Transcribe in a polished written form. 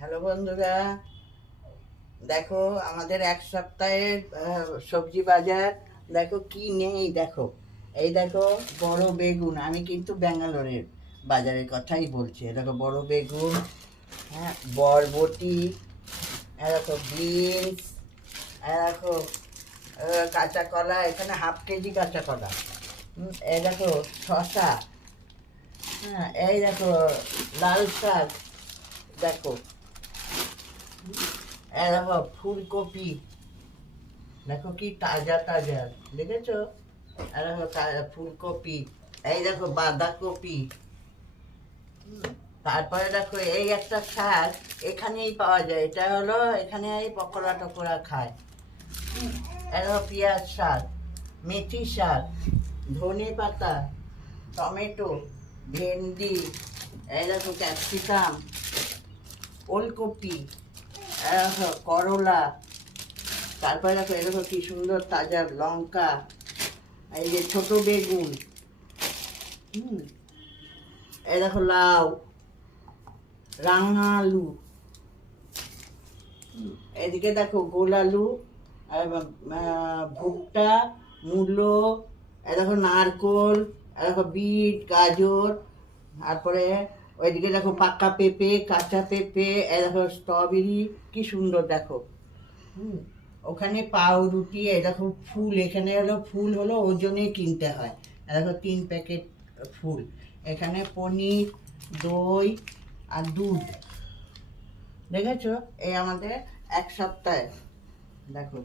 Hello বন্ধুরা, দেখো আমাদের এক সপ্তাহের সবজি বাজার। দেখো কি নেই, দেখো এই দেখো বড় বেগুন। আমি কিন্তু ব্যাঙ্গালোরের বাজারের কথাই বলছি। দেখো বড় বেগুন, হ্যাঁ, বরবটি, দেখো বিনস, দেখো কাঁচা কলা, এখানে হাফ কেজি কাঁচা কলা। এই দেখো শশা, হ্যাঁ, এই দেখো লাল শাক, দেখো এই দেখো ফুলকপি, দেখো কি তাজা তাজা, দেখেছো? আর দেখো ফুলকপি, এই দেখো বাঁধাকপি। তারপরে দেখো এই একটা শাক এখানেই পাওয়া যায়, এটা হলো এখানে এই পকোড়া টকোড়া খায়। এই দেখো পেঁয়াজ শাক, মেথি শাক, ধনে পাতা, টমেটো, ভেন্ডি, এই দেখো ক্যাপসিকাম, ওলকপি, এই দেখো করলা। তারপরে দেখো এই দেখো কি সুন্দর তাজা লঙ্কা, এই যে ছোট বেগুন, হুম, এই দেখো লাউ, রাঙা আলু, এদিকে দেখো গোল আলু, আর ভুট্টা, মূলো, এই দেখো নারকোল, এই দেখো বিট, গাজর, তারপরে ওইদিকে দেখো পাকা পেঁপে, কাঁচা পেঁপে, এই দেখো স্ট্রবেরি, কি সুন্দর দেখো। হুম, ওখানে পাউরুটি, এই দেখো ফুল, এখানে হলো ফুল হলো ওজনে কিনতে হয়। এই দেখো 3 প্যাকেট ফুল। এখানে পনির, দই আর দুধ, দেখেছো? এই আমাদের এক সপ্তাহে, দেখো।